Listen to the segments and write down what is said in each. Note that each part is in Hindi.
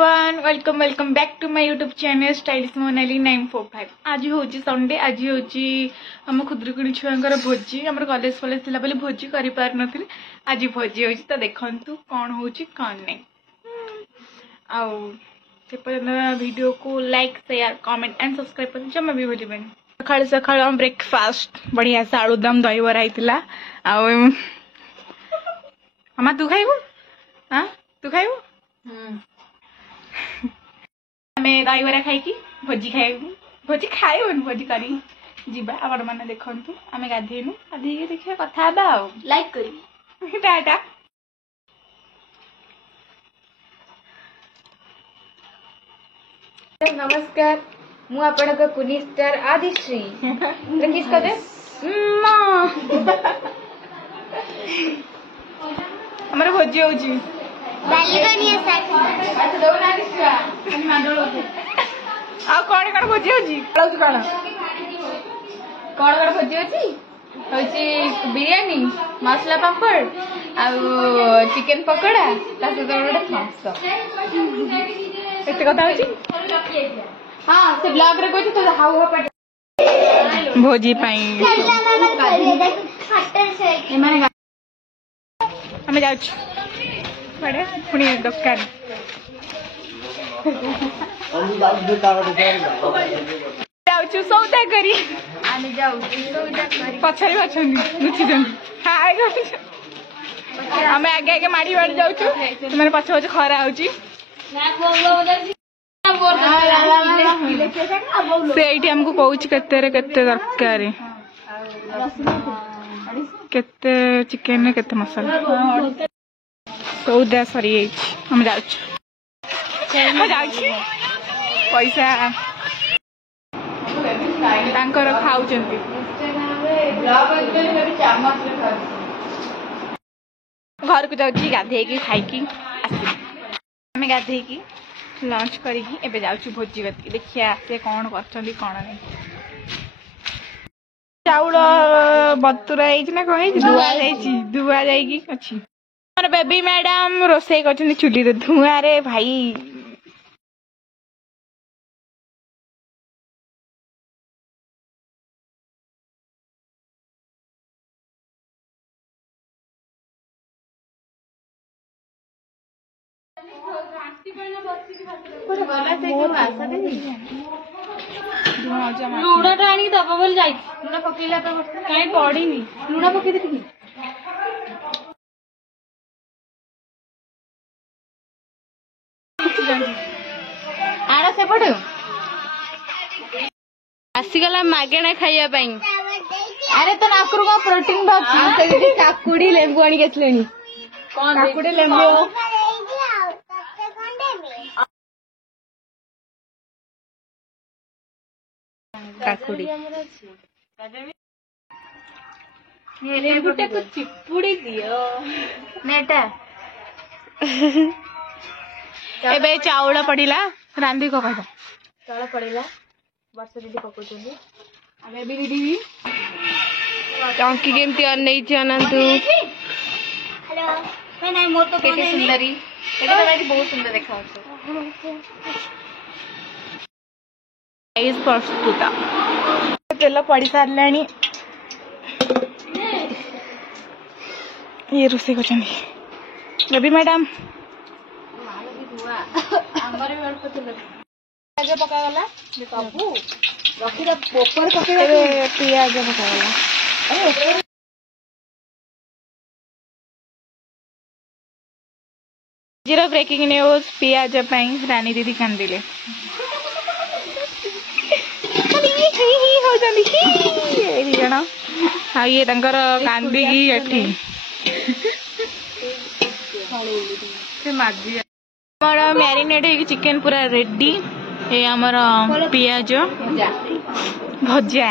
Everyone welcome back to my YouTube channel stylish Monali 945। आज हूँ संडे, आज हूँ आम खुदुरुकुणी छुआंकर भोजी। आम कॉलेज फॉलेज थी बोली भोजी कर पार नी, आज भोजी हो तो देखु कौन हो कौन नहीं। आपर्यंत वीडियो को like share comment and subscribe कर जमा भी भूल। सका सका ब्रेकफास्ट बढ़िया से आलुदम दही बरा होता। आमा तू खाइबू? हाँ तू खाइबू? आमे दही बरा खाई भोजी खाइबू। भोजी खाइबुन भोजी करी जीवा आपण मैंने देखु आमे गाधेनु गाधे देखिए कथा लाइक करी टाटा। नमस्कार मु आपणक कुनी स्टार आदिश्री किस करे हमर भोजी होची आ कौन कौन भोजी होची कौन कौन कौन भोजी होची होची बिरयानी मसला पापड़ आ चिकन पकोड़ा ता सହିତ गोटे थम्स अप एते कथा होची। हां से ब्लॉग रे कोची तो हाउ हो पाटे भोजी पाई एमाने हमें जाउछ पड़े पुणी दुकान जाउछु सौदा करी आने जाउछु सौदा करी पछारी अछनी लुचि जन हाय हमें आगे आगे माड़ी माड़ी जाउछु माने पछ पछ खरा होची से एठी हमको कहूची केते रे केते दरकार केते चिकन रे केते मसाला सौदा सरी हम जाउछु पैसा तांकर खाउचंती घर को जाउची गाधेकी खाइकी आसी हमें गाधेकी लंच करिकी एबे जाउछु भोजी गति देखिया से कौन करछंती कौन नहीं। चाउल बतुरा ना कहे धुआ जाइकी अच्छी मोर बेबी मैडम रोसई कर चुली रे धुआं रे भाई लुड़ा टाणी दबा बोल जाई लुड़ा पकेला तो काई पड़ीनी लुड़ा पके देखि आरा से पड़ो आसीगला मागेणा खाइया पई। अरे तो नाकुरु को प्रोटीन बाकी से काकुड़ी लेंबू आनी केसलेनी कोन काकुड़ी लेंबू काकुड़ी लेंबूटा को चिपुड़ी दियो नेटा एबे चाउल पड़िला रांदी को कह चाउल पड़िला वर्षा दीदी पकोचंदी आमे भी दीदी टंकी केमती अनई छी अनंतु हेलो मैं नहीं मोर तो केते सुंदरी एटा तो भाई बहुत सुंदर देखा इस प्रस्तुता तेल पड़ी सारलानी ये रोसे को बेबी मैडम हमर भी अल्प तेल पियाज पका गला सबू रखी द ऊपर पके पियाज पका गला जीरो ब्रेकिंग न्यूज पियाज रानी दीदी कांदिले हाँ ये कांदी एठी मैरिनेट चिकेन पूरा रेडी ये आमर पियाज भजा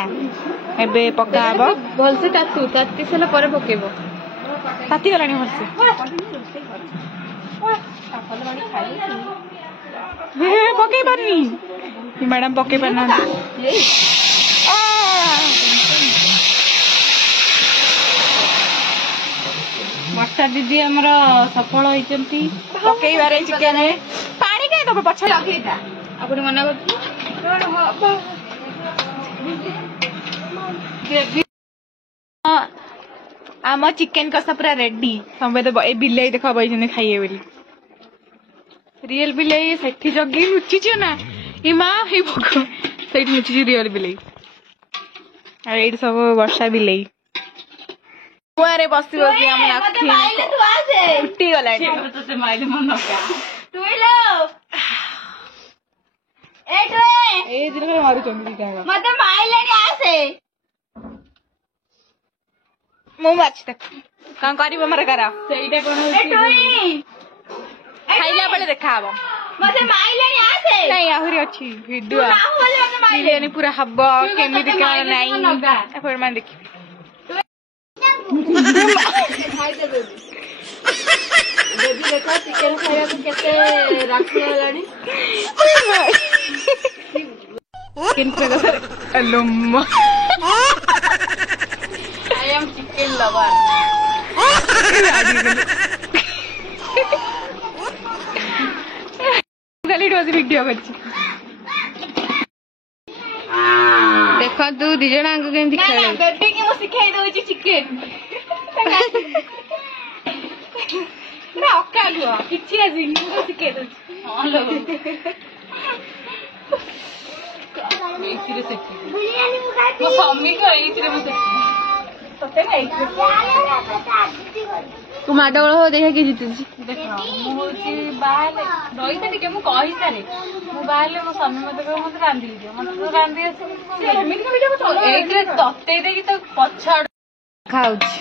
एबे पका हबो भलसे ताती सारा पर पकेबो ताती गलानी भलसे पकई पारनी मैडम पकई पारना वर्षा दीदी आमर सफल होती पकईबार चिकेन पानी तब पछ ଲଗେଇତା ଆପଣ ମନା କରୁଥିଲେ आम चिकेन कषा पूरा रेडी समझ ए बिलाई देख बही खाइए बोली रियल बिलाई सेठी जगी लुचिଛୁ ना ए माँ हे भोग से लुचि रियल बिलाई ये सब वर्षा बिलाई कुआरे बसी बसी आम फुटी गला मते माइलेनी आसे मु बाछि देख कौन करिब हमर करा सेइटा कोन खाइला बेले देखा हबो मते माइलेनी आसे नहीं आहुरी अछि वीडियो बिरियानी पूरा हब केमी देखा नहीं एफर मान देखि बेबी देखो चिकन खाया तो केते राखी वालानी चिकन पे कसर अल्लम्मा आई एम चिकन लवर खाली रोज वीडियो करछि देखो तू दी जना को केमति खेले बेबी की मु सिखाई दउछि चिकन ना अकालु किछि आसी मु सिखाई दउछि हां लो एइथिरे सेखि बिरयानी मु खाइ मो मम्मी को एइथिरे मु सेखि तते नहीं तू माडगोल हो देखा के जितुची देखो मु होछि बाले रही त टिके मु कहि सारे मु बाले मो स्वामी मते को मते रांधी दियो मते तो रांधी अछि एमिन के वीडियो को एइथिरे तते देकी तो पछड़ खाउची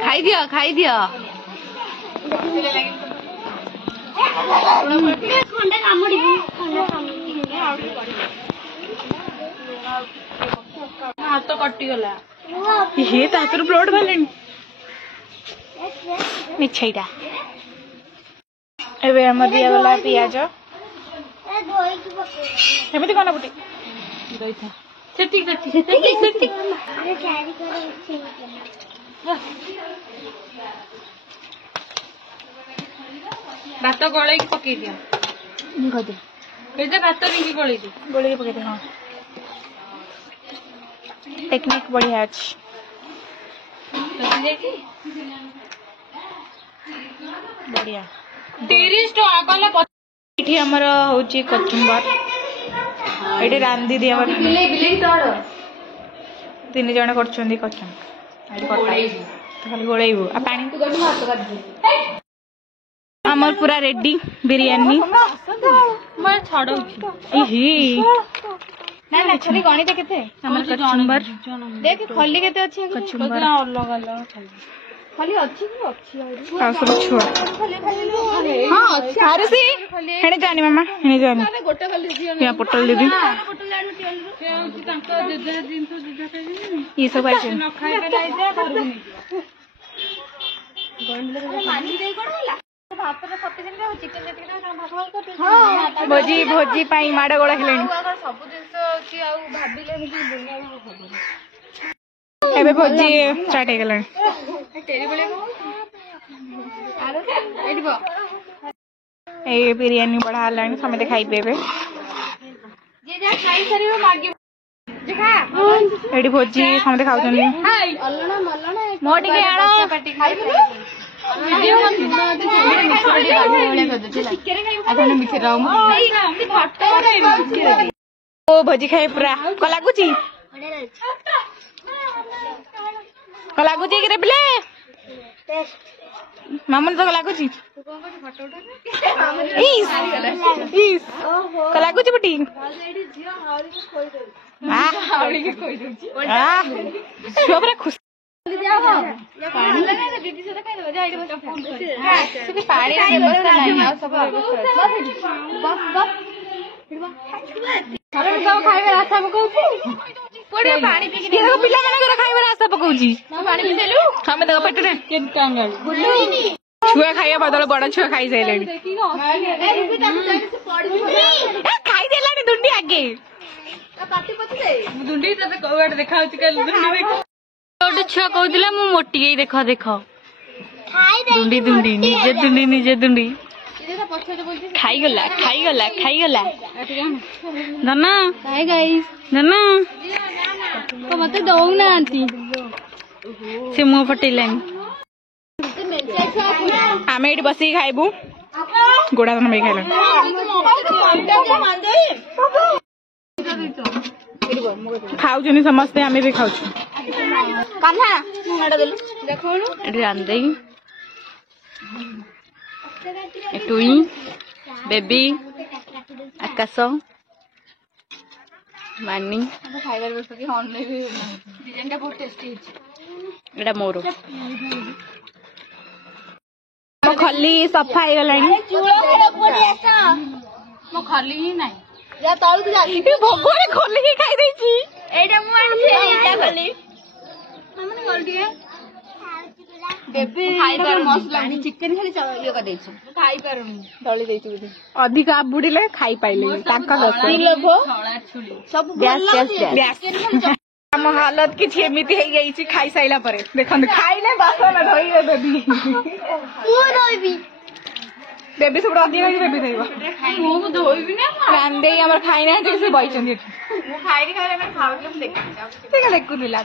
खाई दियो खंडा कामड़ी हाथ तो कटि गला हे ता हाथ ब्लड बालेनी मिछैटा एबे हमर दिया गला पियाज एबे कोना बुटी दइथा सेठी भात गळे पकई दिया गदे एजे भात नहीं गळे पकई दे हां टेक्निक बढ़िया अछि बढ़िया 30 टका कला इठी हमर होची कचुंबर एटे रांधी दे हमर बिले तोड़ 3 जण करछंदी कचुं खाली गोळेइबो आ पानी तू गडी हाथ कर दे हमर पूरा रेडी बिरयानी मैं छाड़ौची इही ना खाली गणित केते हमर कचुंबर देख खली केते अछि कचुंबर अलग खाली अछि कि अछि आ सब छोड़ हां फारसी हेने जानी मामा हेने जानी गोटे खाली दियो या पोटल दीदी पोटल लानु टियल से अछि तांका जेजा जिंतो जेजा ये सब आइछ न खाइ के जाय जा करबुनी गणले पानी देई कोन होला भात रे सते दिन रे चिकन देती ना भागवा कर हां भोजी पाई माडा गोळा खेलेनी सब दिन अछि आ भाबिले कि दुनिया में खबर एबे भोजी स्टार्ट हे गेलन तेरी बोले को आरो एडिबो ए बिरयानी बढ़ा लानी समते खाइ पेबे जे जा खाइ सरियो मागे देखा एडी भोजी समते खाउछनी हाय अल्लना मल्लना मोटी के आड़ो पार्टी खाइ वीडियो मन दिन आज चिकन मिक्सर दे गाड़ी वाले कर दे अपन मिक्सर राउ फटो ओ भोजी खाइ पूरा को लागुची को लागुची कि रे बिले मामन तो लागुची फटो उठा इस को लागुची बटी हावड़ी के कोई दउची सबरे खुश पानी दीदी से खाइ दो जाई बस फोन कर से पानी व्यवस्था नहीं आ सब व्यवस्था बस अरे तो खाइबे रास्ता पकौची पड़े पानी पी के देखो पिला माने कर खाइबे रास्ता पकौची ना पानी पी देलु हमें देखो पेट रे केन कांगल छुआ खाइया बदल बड़ा छुआ खाइ जाइलेनी खाइ देलानी दुंडी आगे पाती पछ दे दुंडी तते कोवाड देखाउची कल दुंडी देख गोटे छुआ कहूला मु मोटी गई देख दुंडी दुंडी निजे दुंडी खाईगला खाईगला खाईगला धना हाय गाइस धना तो मते दउना आंटी से मुंह फटेलानी आम ये बस खाइबू गोड़ा धन भाई खाइल खाऊ समस्ते आम भी खाऊ रांधे टुई बेबी आकाश मानी एटा मोर मो खली सफा हो गला मो खाली ही नहीं भगवान खोली ही खाई देची चिकेन खाली ये कर देछु खाई पारुनी दली देछु अधिक आप बुड़ीले खाई पाइले सब हम हालत किसी एमती हो गई खाई साइला परे देखंतु खाइले बासन धोइले बेबी बेबी सब अधिक बेबी थइबो मु धोइबी ना रांदे हमर खाइ ना जे से बइचन मु खाइरी खाइले मैं खाउ के देख ठीक है कुलिला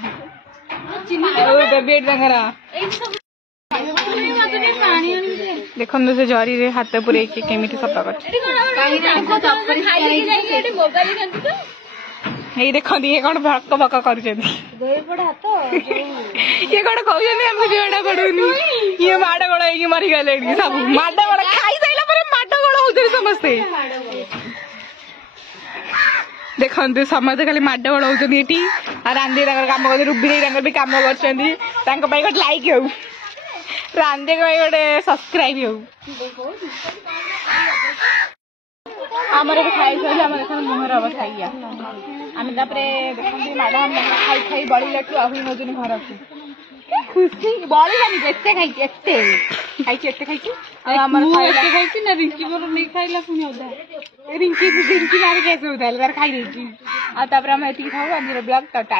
चिनी बेबी डंगरा देखो से जरी रे हाथ पुरे केमिति सफा कर ये देखो ये कौन भक भक कर ये कौन कहते जोड़ा पड़ूनी ये माड़ गोड़ हो मरी गले सब माड़ गोड़ खाई सारा पर माड़ गोड़ हो समस्ते देखते समस्ते खाली माड़ गोड़ होती रांधे कम कर रुबी भी कम कर गोटे लाइक हो रांधे गोटे सब्सक्राइब हो आमर खाई सारे मुहर अवस्था आम देखते मैडम खाई खाई बड़ी आहरी नौन घर को खुशी बड़ी एते खाई ना रिंकी मोर नहीं खाइला पुणी अधा रिंकी रिंकी मारिक आस तार खाई आम ये खाऊ आज ब्लॉग टाटा।